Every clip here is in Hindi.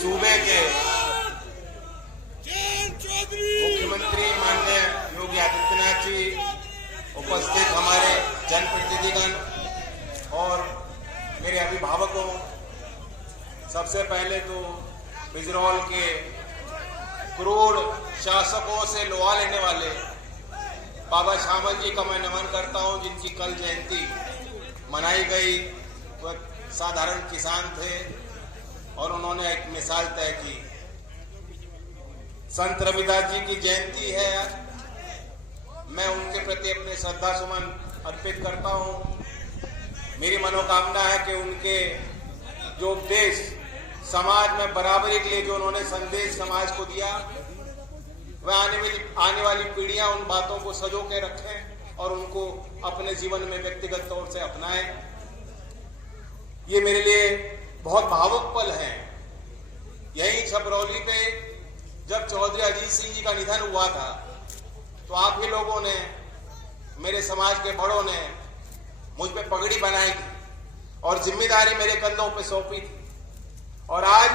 सूबे के मुख्यमंत्री माननीय योगी आदित्यनाथ जी, उपस्थित हमारे जनप्रतिनिधिगण और मेरे अभिभावकों, सबसे पहले तो बिजरौल के क्रूर शासकों से लोहा लेने वाले बाबा श्यामल जी का मैं नमन करता हूं, जिनकी कल जयंती मनाई गई। वह साधारण किसान थे और उन्होंने एक मिसाल तय की। संत रविदास जी की जयंती है, मैं उनके प्रति अपने श्रद्धा सुमन अर्पित करता हूं। मेरी मनोकामना है कि उनके जो उपदेश समाज में बराबरी के लिए जो उन्होंने संदेश समाज को दिया, वह आने वाली पीढ़ियां उन बातों को सजो के रखें और उनको अपने जीवन में व्यक्तिगत तौर से अपनाएं। ये मेरे लिए बहुत भावुक पल है। यही छपरौली पे जब चौधरी अजीत सिंह जी का निधन हुआ था, तो आप ही लोगों ने, मेरे समाज के बड़ों ने मुझ पे पगड़ी बनाई थी और जिम्मेदारी मेरे कंधों पे सौंपी थी। और आज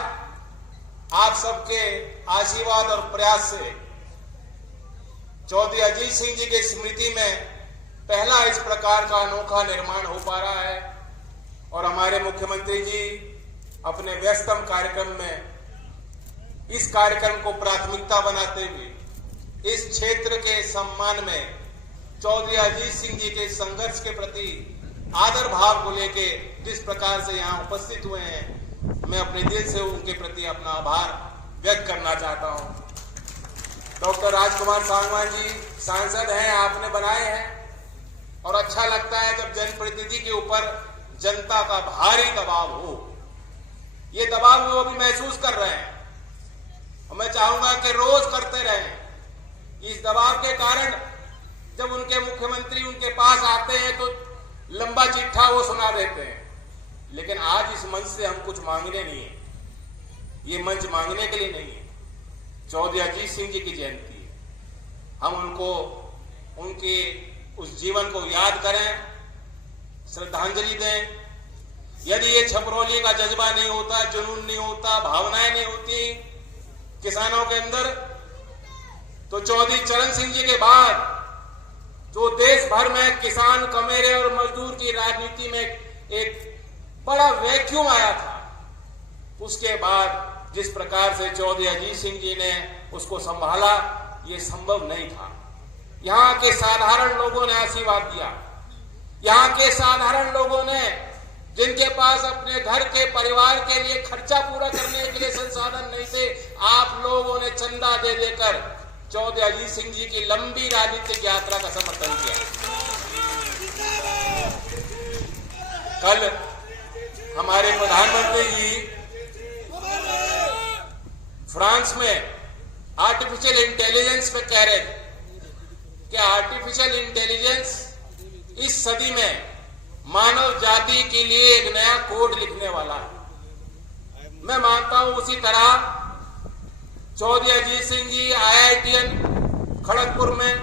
आप सबके आशीर्वाद और प्रयास से चौधरी अजीत सिंह जी की स्मृति में पहला इस प्रकार का अनोखा निर्माण हो पा रहा है। और हमारे मुख्यमंत्री जी अपने व्यस्तम कार्यक्रम में इस कार्यक्रम को प्राथमिकता बनाते हुए इस क्षेत्र के सम्मान में चौधरी अजीत सिंह जी के संघर्ष के प्रति आदर भाव को लेके जिस प्रकार से यहाँ उपस्थित हुए हैं, मैं अपने दिल से उनके प्रति अपना आभार व्यक्त करना चाहता हूँ। डॉक्टर राजकुमार सांगवान जी सांसद हैं, आपने बनाए हैं, और अच्छा लगता है जब जनप्रतिनिधि के ऊपर जनता का भारी दबाव हो। ये दबाव वो भी महसूस कर रहे हैं और मैं चाहूंगा कि रोज करते रहें। इस दबाव के कारण जब उनके मुख्यमंत्री उनके पास आते हैं तो लंबा चिट्ठा वो सुना देते हैं, लेकिन आज इस मंच से हम कुछ मांगने नहीं है। ये मंच मांगने के लिए नहीं है। चौधरी अजीत सिंह जी की जयंती है, हम उनको उनके उस जीवन को याद करें, श्रद्धांजलि दें। यदि ये छपरौली का जज्बा नहीं होता, जुनून नहीं होता, भावनाएं नहीं होती किसानों के अंदर, तो चौधरी चरण सिंह जी के बाद जो देश भर में किसान, कमेरे और मजदूर की राजनीति में एक बड़ा वैक्यूम आया था, उसके बाद जिस प्रकार से चौधरी अजीत सिंह जी ने उसको संभाला, ये संभव नहीं था। यहाँ के साधारण लोगों ने आशीर्वाद दिया। यहाँ के साधारण लोगों ने, जिनके पास अपने घर के परिवार के लिए खर्चा पूरा करने के लिए संसाधन नहीं थे, आप लोगों ने चंदा दे देकर चौधरी अजीत सिंह जी की लंबी राजनीतिक यात्रा का समर्थन किया। कल हमारे प्रधानमंत्री जी फ्रांस में आर्टिफिशियल इंटेलिजेंस पे कह रहे थे कि आर्टिफिशियल इंटेलिजेंस इस सदी में मानव जाति के लिए एक नया कोड लिखने वाला है। मैं मानता हूं उसी तरह चौधरी अजीत सिंह जी IITN खड़गपुर में,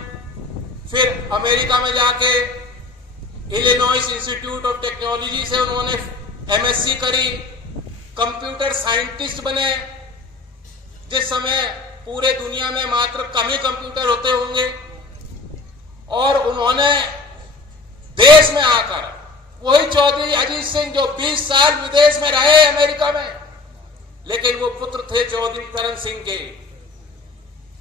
फिर अमेरिका में जाके इलिनॉइस इंस्टीट्यूट ऑफ टेक्नोलॉजी से उन्होंने MSc करी, कंप्यूटर साइंटिस्ट बने। जिस समय पूरे दुनिया में मात्र कम ही कंप्यूटर होते होंगे, और उन्होंने देश में आकर वही चौधरी अजीत सिंह जो 20 साल विदेश में रहे अमेरिका में, लेकिन वो पुत्र थे चौधरी चरण सिंह के,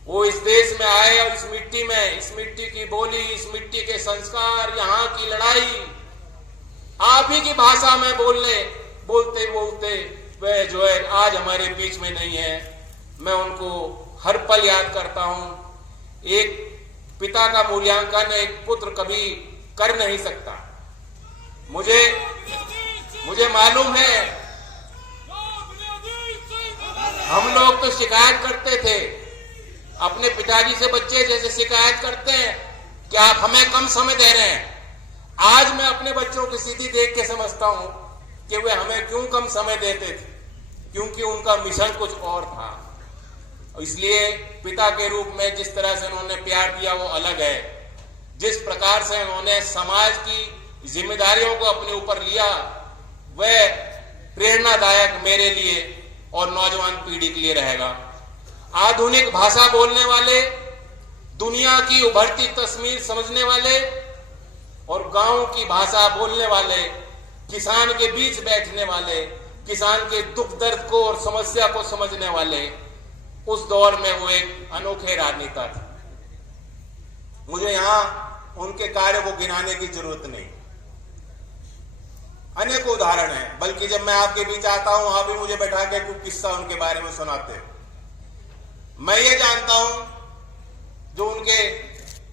वो इस देश में आए और इस मिट्टी में, इस मिट्टी की बोली, इस मिट्टी के संस्कार, यहाँ की लड़ाई, आप ही की भाषा में बोलते बोलते वे जो है आज हमारे बीच में नहीं है। मैं उनको हर पल याद करता हूं। एक पिता का मूल्यांकन एक पुत्र कभी कर नहीं सकता। मुझे मालूम है, हम लोग तो शिकायत करते थे अपने पिताजी से, बच्चे जैसे शिकायत करते हैं कि आप हमें कम समय दे रहे हैं। आज मैं अपने बच्चों की स्थिति देख के समझता हूं कि वे हमें क्यों कम समय देते थे, क्योंकि उनका मिशन कुछ और था। इसलिए पिता के रूप में जिस तरह से उन्होंने प्यार दिया वो अलग है। जिस प्रकार से उन्होंने समाज की जिम्मेदारियों को अपने ऊपर लिया, वह प्रेरणादायक मेरे लिए और नौजवान पीढ़ी के लिए रहेगा। आधुनिक भाषा बोलने वाले, दुनिया की उभरती तस्वीर समझने वाले और गांव की भाषा बोलने वाले, किसान के बीच बैठने वाले, किसान के दुख दर्द को और समस्या को समझने वाले, उस दौर में वो एक अनोखे राजनेता थे। मुझे यहां उनके कार्य को गिनाने की जरूरत नहीं, अनेक उदाहरण हैं। बल्कि जब मैं आपके बीच आता हूं, आप भी मुझे बैठा के कुछ किस्सा उनके बारे में सुनाते हैं। मैं ये जानता हूं जो उनके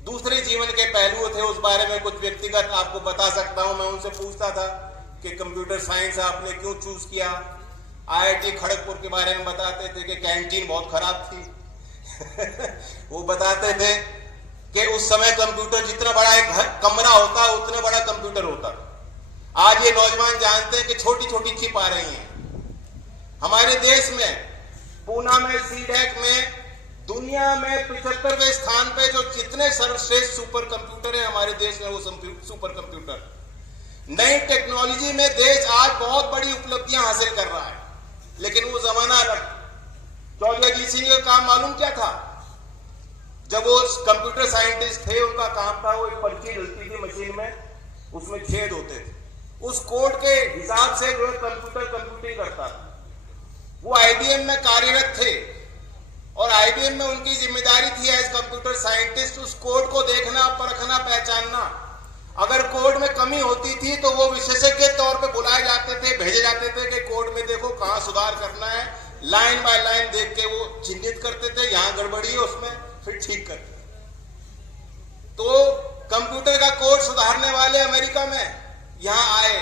दूसरे जीवन के पहलू थे, उस बारे में कुछ व्यक्तिगत आपको बता सकता हूं। मैं उनसे पूछता था कि कंप्यूटर साइंस आपने क्यों चूज किया। आईआईटी खड़गपुर के बारे में बताते थे कि कैंटीन बहुत खराब थी वो बताते थे कि उस समय कंप्यूटर जितना बड़ा एक कमरा होता है उतना बड़ा कंप्यूटर होता। आज ये नौजवान जानते हैं कि छोटी छोटी चिप आ रही हैं। हमारे देश में पूना में सीडैक में दुनिया में 75वें स्थान पे जो जितने सर्वश्रेष्ठ सुपर कंप्यूटर हैं हमारे देश में, वो सुपर कंप्यूटर। नई टेक्नोलॉजी में देश आज बहुत बड़ी उपलब्धियां हासिल कर रहा है, लेकिन वो जमाना अलग। चौधरी अजीत सिंह का काम मालूम क्या था? जब वो कंप्यूटर साइंटिस्ट थे, उनका काम था वो एक पर्ची डलती थी मशीन में, उसमें छेद होते थे, उस कोड के हिसाब से जो है कंप्यूटर कंप्यूटिंग करता था। वो आईबीएम में कार्यरत थे और आईबीएम में उनकी जिम्मेदारी थी एज कंप्यूटर साइंटिस्ट उस कोड को देखना, परखना, पहचानना। अगर कोड में कमी होती थी तो वो विशेषज्ञ तौर पे बुलाए जाते थे, भेजे जाते थे कि कोड में देखो कहां सुधार करना है। लाइन बाय लाइन देख के वो चिन्हित करते थे, यहां गड़बड़ी है उसमें, फिर ठीक करते थे। तो कंप्यूटर का कोड सुधारने वाले अमेरिका में यहां आए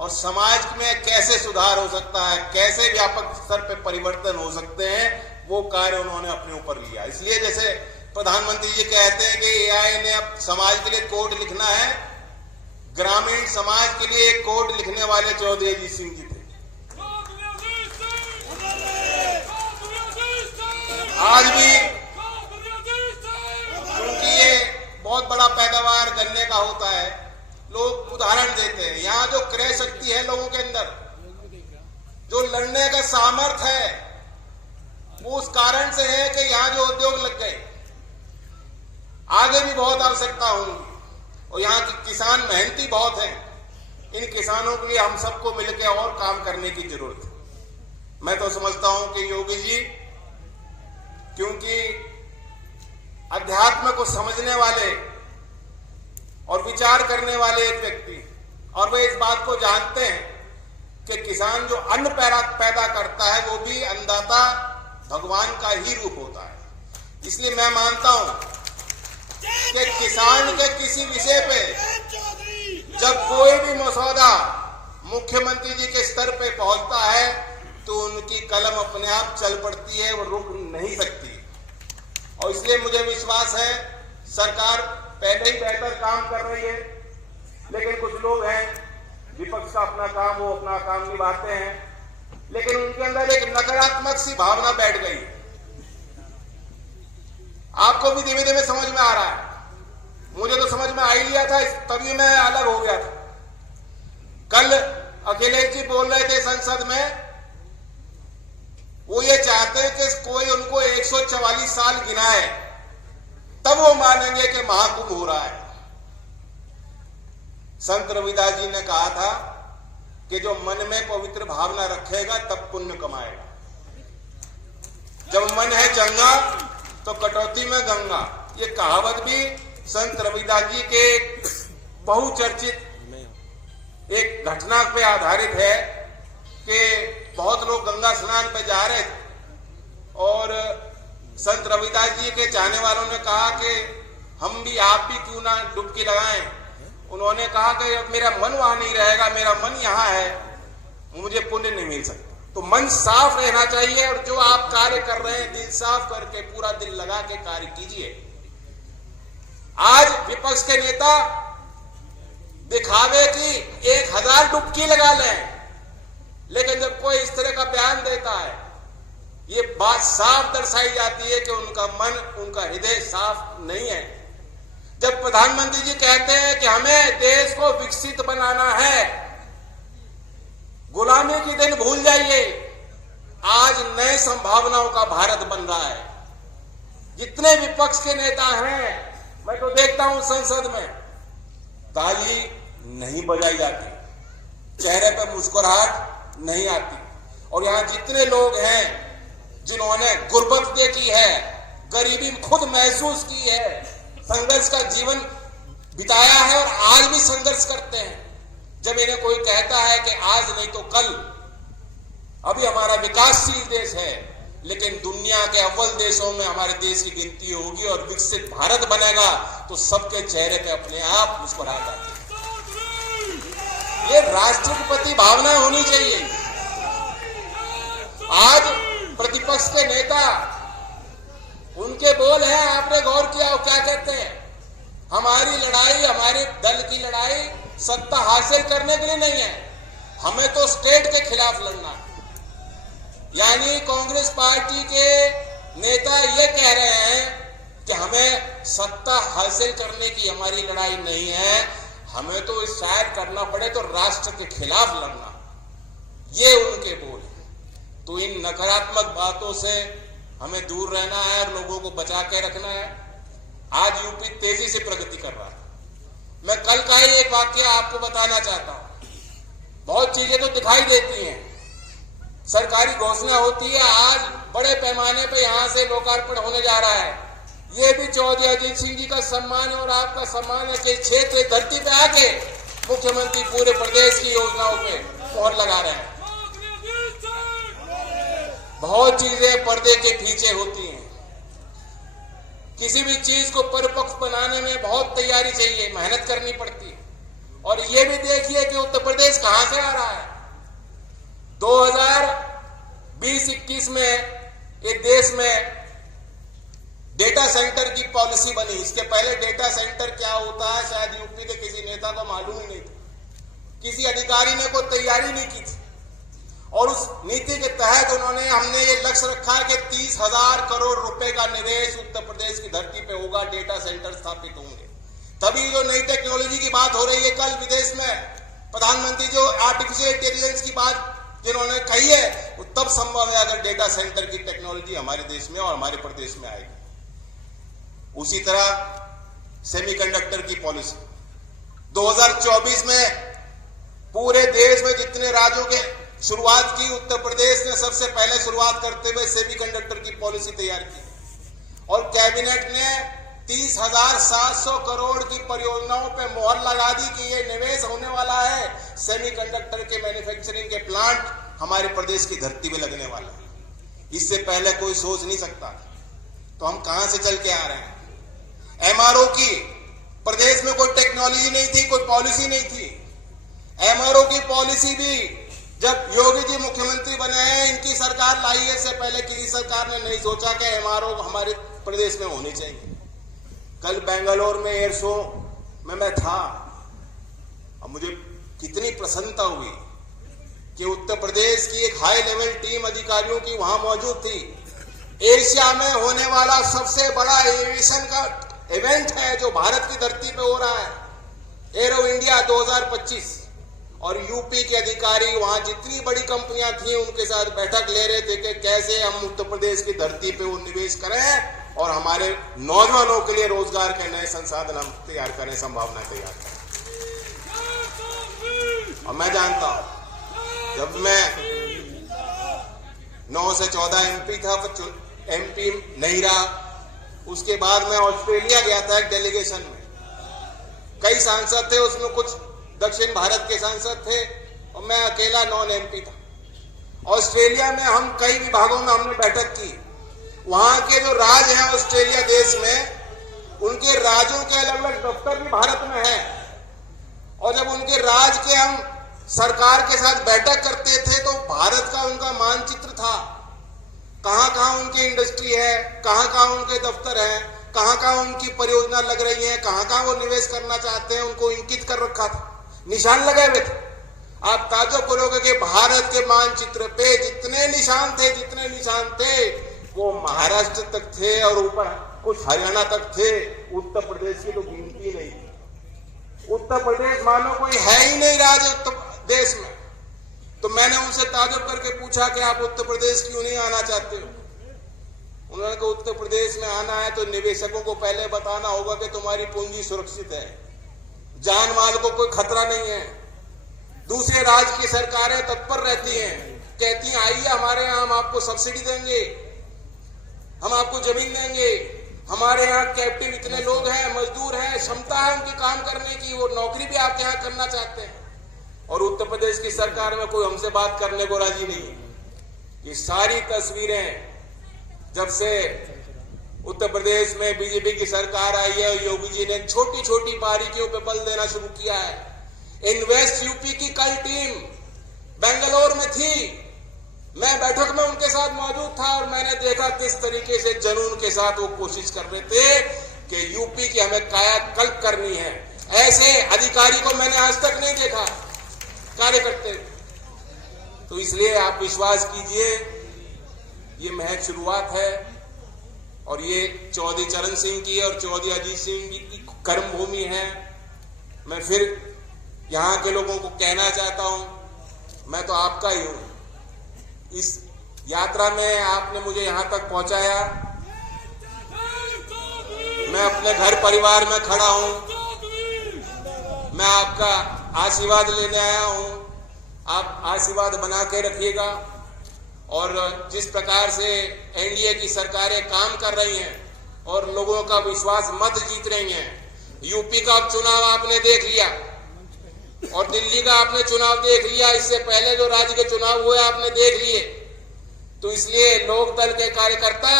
और समाज में कैसे सुधार हो सकता है, कैसे व्यापक स्तर पर परिवर्तन हो सकते हैं, वो कार्य उन्होंने अपने ऊपर लिया। इसलिए जैसे प्रधानमंत्री जी कहते हैं कि एआई ने अब समाज के लिए कोड लिखना है, ग्रामीण समाज के लिए एक कोड लिखने वाले चौधरी अजीत सिंह जी थे। आज भी क्योंकि ये बहुत बड़ा पैदावार गन्ने का होता है, लोग उदाहरण देते हैं। यहाँ जो क्रय शक्ति है लोगों के अंदर, जो लड़ने का सामर्थ्य है, वो उस कारण से है कि यहाँ जो उद्योग लग गए। आगे भी बहुत आवश्यकता होगी और यहाँ के किसान मेहनती बहुत हैं। इन किसानों के लिए हम सबको मिलकर और काम करने की जरूरत है। मैं तो समझता हूं कि योगी जी क्योंकि अध्यात्म को समझने वाले और विचार करने वाले एक व्यक्ति, और वे इस बात को जानते हैं कि किसान जो अन्न पैदा करता है वो भी अन्नदाता भगवान का ही रूप होता है। इसलिए मैं मानता हूं कि किसान के किसी विषय पे जब कोई भी मसौदा मुख्यमंत्री जी के स्तर पे पहुंचता है तो उनकी कलम अपने आप चल पड़ती है, वो रुक नहीं सकती। और इसलिए मुझे विश्वास है सरकार पहले ही बेहतर काम कर रही है, लेकिन कुछ लोग हैं विपक्ष का अपना काम, वो अपना काम निभाते हैं, लेकिन उनके अंदर एक नकारात्मक सी भावना बैठ गई। आपको भी धीमे धीमे समझ में आ रहा है, मुझे तो समझ में आ ही लिया था, तभी मैं अलग हो गया था। कल अखिलेश जी बोल रहे थे संसद में, वो ये चाहते हैं कि कोई उनको 144 साल गिनाए तब वो मानेंगे कि महाकुंभ हो रहा है। संत रविदास जी ने कहा था कि जो मन में पवित्र भावना रखेगा तब पुण्य कमाएगा। जब मन है चंगा तो कटौती में गंगा। ये कहावत भी संत रविदास जी के बहुचर्चित एक घटना पे आधारित है कि बहुत लोग गंगा स्नान पे जा रहे थे और संत रविदास जी के चाहने वालों ने कहा कि हम भी, आप भी क्यों ना डुबकी लगाएं। उन्होंने कहा कि अब मेरा मन वहां नहीं रहेगा, मेरा मन यहाँ है, मुझे पुण्य नहीं मिल सकता। तो मन साफ रहना चाहिए और जो आप कार्य कर रहे हैं दिल साफ करके, पूरा दिल लगा के कार्य कीजिए। आज विपक्ष के नेता दिखावे की 1000 डुबकी लगा लें, लेकिन जब कोई इस तरह का बयान देता है, ये बात साफ दर्शाई जाती है कि उनका मन, उनका हृदय साफ नहीं है। जब प्रधानमंत्री जी कहते हैं कि हमें देश को विकसित बनाना है, गुलामी के दिन भूल जाइए, नए संभावनाओं का भारत बन रहा है। जितने विपक्ष के नेता हैं, मैं तो देखता हूं संसद में ताली नहीं बजाई जाती, चेहरे पर मुस्कुराहट नहीं आती। और यहां जितने लोग हैं जिन्होंने गुर्बत देखी है, गरीबी खुद महसूस की है, संघर्ष का जीवन बिताया है और आज भी संघर्ष करते हैं, जब इन्हें कोई कहता है कि आज नहीं तो कल, अभी हमारा विकासशील देश है लेकिन दुनिया के अव्वल देशों में हमारे देश की गिनती होगी और विकसित भारत बनेगा तो सबके चेहरे पे अपने आप मुस्कुराहट आती है। ये राष्ट्र के प्रति भावना होनी चाहिए। आज प्रतिपक्ष के नेता, उनके बोल हैं, आपने गौर किया हो क्या कहते हैं? हमारी लड़ाई, हमारे दल की लड़ाई सत्ता हासिल करने के लिए नहीं है, हमें तो स्टेट के खिलाफ लड़ना है। यानी कांग्रेस पार्टी के नेता ये कह रहे हैं कि हमें सत्ता हासिल करने की हमारी लड़ाई नहीं है, हमें तो शायद करना पड़े तो राष्ट्र के खिलाफ लड़ना। ये उनके बोल है। तो इन नकारात्मक बातों से हमें दूर रहना है और लोगों को बचा के रखना है। आज यूपी तेजी से प्रगति कर रहा है। मैं कल का ही एक वाक्य आपको बताना चाहता हूं। बहुत चीजें तो दिखाई देती हैं, सरकारी घोषणा होती है, आज बड़े पैमाने पर यहां से लोकार्पण होने जा रहा है। ये भी चौधरी अजीत सिंह जी का सम्मान है और आपका सम्मान है कि क्षेत्र धरती पे आके मुख्यमंत्री पूरे प्रदेश की योजनाओं पे मोहर लगा रहे हैं। बहुत चीजें पर्दे के पीछे होती हैं। किसी भी चीज को परिपक्व बनाने में बहुत तैयारी चाहिए, मेहनत करनी पड़ती है। और ये भी देखिए कि उत्तर प्रदेश कहां से आ रहा है। 2020-21 में ये देश में डेटा सेंटर की पॉलिसी बनी। इसके पहले डेटा सेंटर क्या होता है शायद यूपी के किसी नेता को मालूम ही नहीं था, किसी अधिकारी ने कोई तैयारी नहीं की थी। और उस नीति के तहत हमने ये लक्ष्य रखा है कि 30,000 करोड़ रुपए का निवेश उत्तर प्रदेश की धरती पे होगा, डेटा सेंटर स्थापित होंगे। तभी जो नई टेक्नोलॉजी की बात हो रही है, कल विदेश में प्रधानमंत्री जो आर्टिफिशियल इंटेलिजेंस की बात जिन्होंने कही है, वो तब संभव है अगर डेटा सेंटर की टेक्नोलॉजी हमारे देश में और हमारे प्रदेश में आएगी। उसी तरह सेमीकंडक्टर की पॉलिसी 2024 में पूरे देश में जितने राज्यों के शुरुआत की, उत्तर प्रदेश ने सबसे पहले शुरुआत करते हुए सेमीकंडक्टर की पॉलिसी तैयार की और कैबिनेट ने 30,700 करोड़ की परियोजनाओं पे मोहर लगा दी कि ये निवेश होने वाला है। सेमीकंडक्टर के मैन्युफैक्चरिंग के प्लांट हमारे प्रदेश की धरती पे लगने वाला है। इससे पहले कोई सोच नहीं सकता। तो हम कहां से चल के आ रहे हैं। एमआरओ की प्रदेश में कोई टेक्नोलॉजी नहीं थी, कोई पॉलिसी नहीं थी। एमआरओ की पॉलिसी भी जब योगी जी मुख्यमंत्री बने हैं, इनकी सरकार लाई है, इससे पहले किसी सरकार ने नहीं सोचा कि एमआरओ हमारे प्रदेश में होनी चाहिए। कल बेंगलोर में एयर शो में मैं था और मुझे कितनी प्रसन्नता हुई कि उत्तर प्रदेश की एक हाई लेवल टीम अधिकारियों की वहां मौजूद थी। एशिया में होने वाला सबसे बड़ा एविएशन का इवेंट है जो भारत की धरती पे हो रहा है, एरो इंडिया 2025। और यूपी के अधिकारी वहां जितनी बड़ी कंपनियां थी उनके साथ बैठक ले रहे थे कि कैसे हम उत्तर प्रदेश की धरती पे वो निवेश करें और हमारे नौजवानों के लिए रोजगार के नए संसाधन हम तैयार करें, संभावनाएं तैयार करें। और मैं जानता हूं जब मैं 9 से 14 एमपी था, एमपी नहीं रहा, उसके बाद मैं ऑस्ट्रेलिया गया था एक डेलीगेशन में। कई सांसद थे, उसमें कुछ दक्षिण भारत के सांसद थे और मैं अकेला नॉन एमपी था। ऑस्ट्रेलिया में हम कई विभागों में हमने बैठक की। वहां के जो राज्य हैं ऑस्ट्रेलिया देश में, उनके राज्यों के अलग अलग दफ्तर भी भारत में हैं। और जब उनके राज्य के हम सरकार के साथ बैठक करते थे तो भारत का उनका मानचित्र था, कहां कहां उनकी इंडस्ट्री है, कहां कहां उनके दफ्तर हैं, कहां कहां उनकी परियोजना लग रही है, कहां कहां वो निवेश करना चाहते हैं, उनको इंकित कर रखा था, निशान लगे हुए थे। आप ताज्जुब करोगे कि भारत के मानचित्र पे जितने निशान थे वो महाराष्ट्र तक थे और ऊपर कुछ हरियाणा तक थे। उत्तर प्रदेश की तो गिनती नहीं थी। उत्तर प्रदेश मानो कोई है ही नहीं राज्य उत्तर देश में। तो मैंने उनसे ताजुब करके पूछा कि आप उत्तर प्रदेश क्यों नहीं आना चाहते हो। उन्होंने कहा उत्तर प्रदेश में आना है तो निवेशकों को पहले बताना होगा कि तुम्हारी पूंजी सुरक्षित है, जान माल को कोई खतरा नहीं है। दूसरे राज्य की सरकारें तत्पर रहती हैं, कहती हैं आइए हमारे यहाँ, हम आपको सब्सिडी देंगे, हम आपको जमीन देंगे, हमारे यहाँ कैप्टिव इतने लोग हैं, मजदूर हैं, क्षमता है उनकी काम करने की, वो नौकरी भी आपके यहाँ करना चाहते हैं। और उत्तर प्रदेश की सरकार में कोई हमसे बात करने को राजी नहीं है। ये सारी तस्वीरें जब से उत्तर प्रदेश में बीजेपी की सरकार आई है, योगी जी ने छोटी छोटी बारीकियों पे बल देना शुरू किया है। इन्वेस्ट यूपी की कल टीम बेंगलोर में थी, मैं बैठक में उनके साथ मौजूद था और मैंने देखा किस तरीके से जुनून के साथ वो कोशिश कर रहे थे कि यूपी की हमें कायाकल्प करनी है। ऐसे अधिकारी को मैंने आज तक नहीं देखा कार्य करते। तो इसलिए आप विश्वास कीजिए, ये महज शुरुआत है और ये चौधरी चरण सिंह की और चौधरी अजीत सिंह जी की कर्म भूमि है। मैं फिर यहाँ के लोगों को कहना चाहता हूं, मैं तो आपका ही हूं। इस यात्रा में आपने मुझे यहां तक पहुंचाया, मैं अपने घर परिवार में खड़ा हूं, मैं आपका आशीर्वाद लेने आया हूं। आप आशीर्वाद बना के रखिएगा और जिस प्रकार से एनडीए की सरकारें काम कर रही हैं और लोगों का विश्वास मत जीत रही हैं। यूपी का चुनाव आपने देख लिया और दिल्ली का आपने चुनाव देख लिया, इससे पहले जो राज्य के चुनाव हुए आपने देख लिए। तो इसलिए लोकदल के कार्यकर्ता,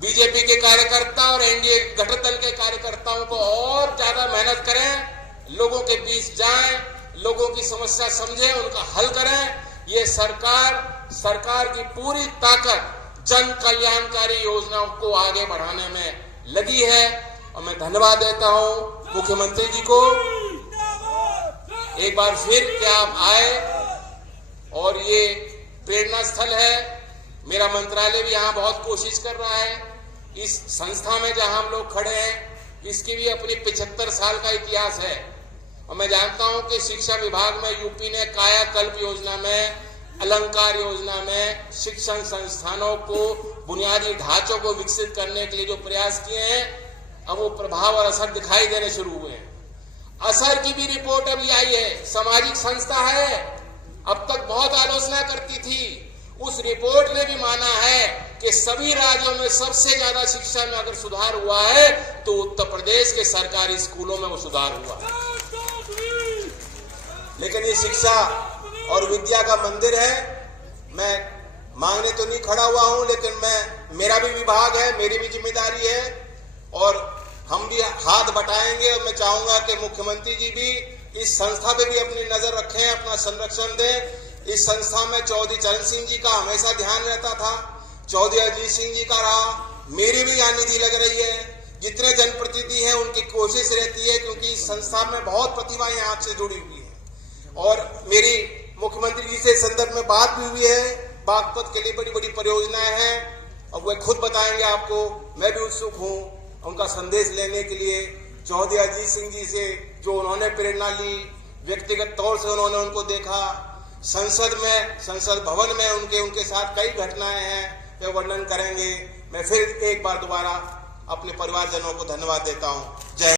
बीजेपी के कार्यकर्ता और एनडीए घटक दल के कार्यकर्ताओं को और ज्यादा मेहनत करें, लोगों के बीच जाएं, लोगों की समस्या समझें, उनका हल करें। ये सरकार की पूरी ताकत जन कल्याणकारी योजनाओं को आगे बढ़ाने में लगी है और मैं धन्यवाद देता हूं मुख्यमंत्री जी को एक बार फिर कि आप आए और ये प्रेरणा स्थल है। मेरा मंत्रालय भी यहाँ बहुत कोशिश कर रहा है। इस संस्था में जहां हम लोग खड़े हैं, इसकी भी अपनी 75 साल का इतिहास है और मैं जानता हूं कि शिक्षा विभाग में यूपी ने कायाकल्प योजना में, अलंकार योजना में शिक्षण संस्थानों को, बुनियादी ढांचों को विकसित करने के लिए जो प्रयास किए हैं, अब वो प्रभाव और असर दिखाई देने शुरू हुए हैं। असर की भी रिपोर्ट अभी आई है। सामाजिक संस्था है, अब तक बहुत आलोचना करती थी, उस रिपोर्ट ने भी माना है कि सभी राज्यों में सबसे ज्यादा शिक्षा में अगर सुधार हुआ है तो उत्तर प्रदेश के सरकारी स्कूलों में वो सुधार हुआ। लेकिन ये शिक्षा और विद्या का मंदिर है। मैं मांगने तो नहीं खड़ा हुआ हूं, लेकिन मेरा भी विभाग है, मेरी भी जिम्मेदारी है और हम भी हाथ बटाएंगे। और मैं चाहूंगा कि मुख्यमंत्री जी भी इस संस्था पे भी अपनी नजर रखें, अपना संरक्षण दें। इस संस्था में चौधरी चरण सिंह जी का हमेशा ध्यान रहता था, चौधरी अजीत सिंह जी का रहा, मेरी भी यहाँ निधि लग रही है। जितने जनप्रतिनिधि हैं उनकी कोशिश रहती है, क्योंकि इस संस्था में बहुत प्रतिभाएं आपसे जुड़ी हुई है। और मेरी मुख्यमंत्री जी से संदर्भ में बात भी हुई है, बागपत के लिए बड़ी बड़ी परियोजनाएं हैं और वे खुद बताएंगे आपको। मैं भी उत्सुक हूँ उनका संदेश लेने के लिए। चौधरी अजीत सिंह जी से जो उन्होंने प्रेरणा ली, व्यक्तिगत तौर से उन्होंने उनको देखा, संसद भवन में उनके साथ कई घटनाएं हैं, वे वर्णन करेंगे। मैं फिर एक बार दोबारा अपने परिवारजनों को धन्यवाद देता हूँ। जय